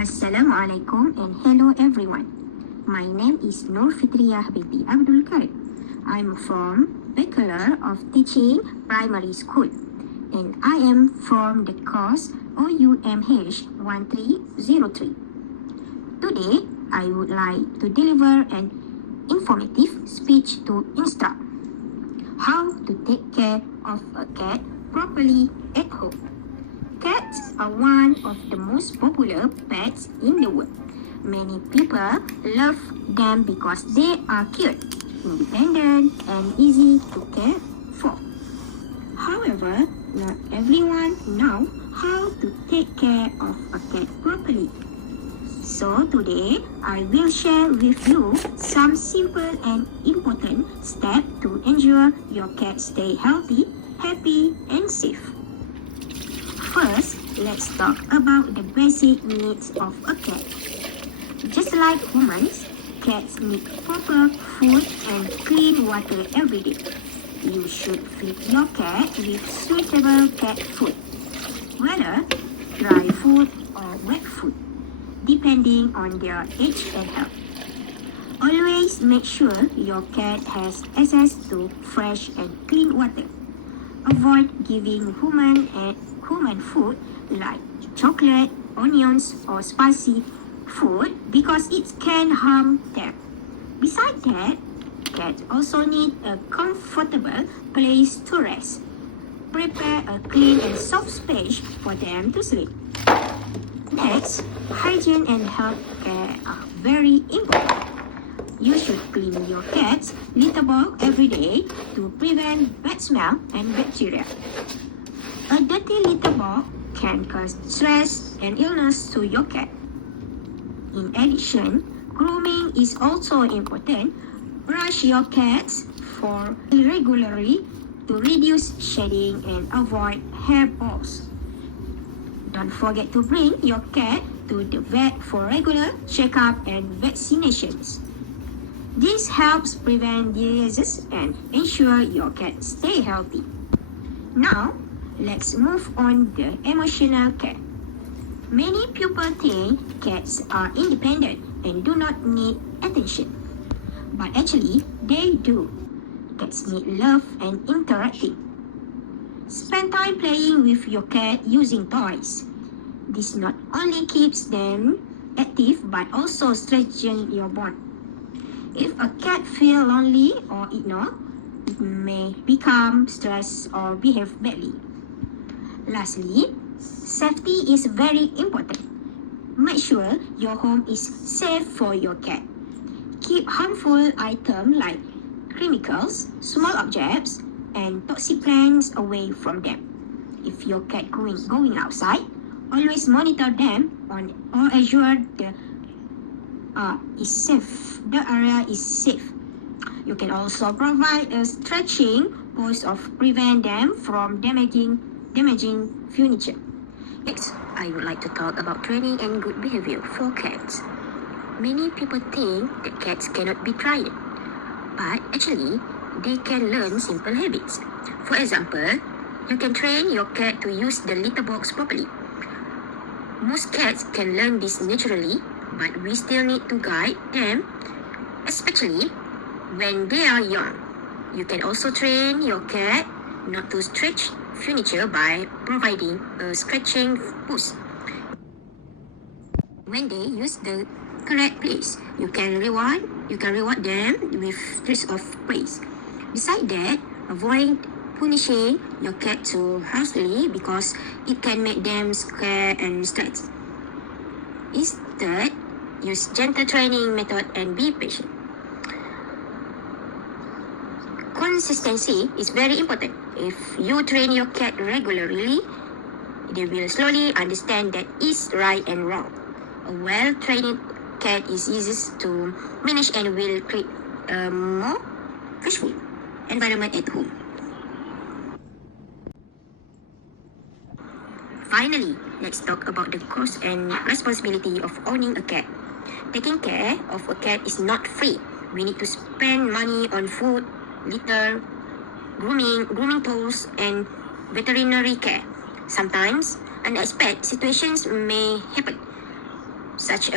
Assalamualaikum and hello everyone. My name is Nur Fitriah binti Abdul Karim. I'm from Bachelor of Teaching Primary School and I am from the course OUMH 1303. Today, I would like to deliver an informative speech to instruct how to take care of a cat properly at home. Cats are one of the most popular pets in the world. Many people love them because they are cute, independent, and easy to care for. However, not everyone knows how to take care of a cat properly. So today, I will share with you some simple and important steps to ensure your cat stay healthy, happy, and safe. First, let's talk about the basic needs of a cat. Just like humans, cats need proper food and clean water every day. You should feed your cat with suitable cat food, whether dry food or wet food, depending on their age and health. Always make sure your cat has access to fresh and clean water. Avoid giving human food like chocolate, onions, or spicy food because it can harm them. Besides that, cats also need a comfortable place to rest. Prepare a clean and soft space for them to sleep. Next, hygiene and health care are very important. You should clean your cat's litter box every day to prevent bad smell and bacteria. A dirty litter box can cause stress and illness to your cat. In addition, grooming is also important. Brush your cats for regularly to reduce shedding and avoid hairballs. Don't forget to bring your cat to the vet for regular checkup and vaccinations. This helps prevent diseases and ensure your cat stay healthy. Now, let's move on to emotional care. Many people think cats are independent and do not need attention. But actually, they do. Cats need love and interacting. Spend time playing with your cat using toys. This not only keeps them active but also strengthens your bond. If a cat feels lonely or ignored, it may become stressed or behave badly. Lastly, safety is very important. Make sure your home is safe for your cat. Keep harmful items like chemicals, small objects, and toxic plants away from them. If your cat going outside, always monitor them or ensure the area is safe. You can also provide a stretching post to prevent them from damaging furniture. Next, I would like to talk about training and good behavior for cats. Many people think that cats cannot be trained, but actually, they can learn simple habits. For example, you can train your cat to use the litter box properly. Most cats can learn this naturally, but we still need to guide them, especially when they are young. You can also train your cat not to stretch furniture by providing a scratching push. When they use the correct place, you can reward them with treats of praise. Besides that, avoid punishing your cat too harshly because it can make them scared and stressed. Instead, use gentle training method and be patient. Consistency is very important. If you train your cat regularly, they will slowly understand that is right and wrong. A well-trained cat is easy to manage and will create a more peaceful environment at home. Finally, let's talk about the cost and responsibility of owning a cat. Taking care of a cat is not free. We need to spend money on food, litter, grooming tools, and veterinary care. Sometimes, unexpected situations may happen. such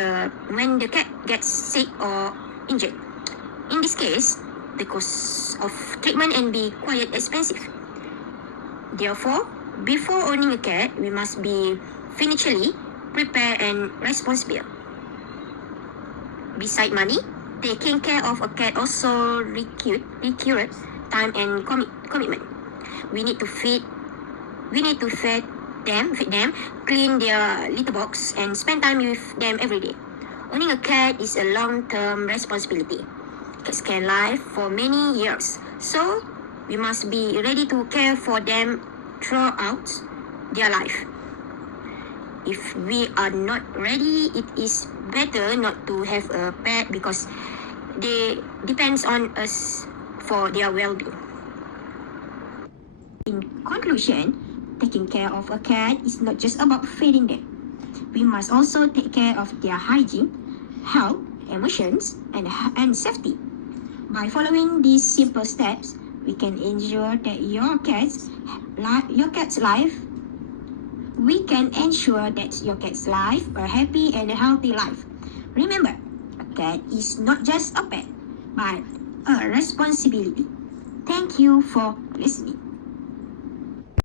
when the cat gets sick or injured. In this case, the cost of treatment can be quite expensive. Therefore, before owning a cat, we must be financially prepared and responsible. Besides money, taking care of a cat also requires time and commitment. We need to feed them, clean their litter box, and spend time with them every day. Owning a cat is a long-term responsibility. Cats can live for many years, so we must be ready to care for them throughout their life. If we are not ready, it is better not to have a pet because they depends on us for their well-being. In conclusion, taking care of a cat is not just about feeding them. We must also take care of their hygiene, health, emotions, and safety. By following these simple steps, we can ensure that your cat's life a happy and healthy life. Remember, a cat is not just a pet, but a responsibility. Thank you for listening.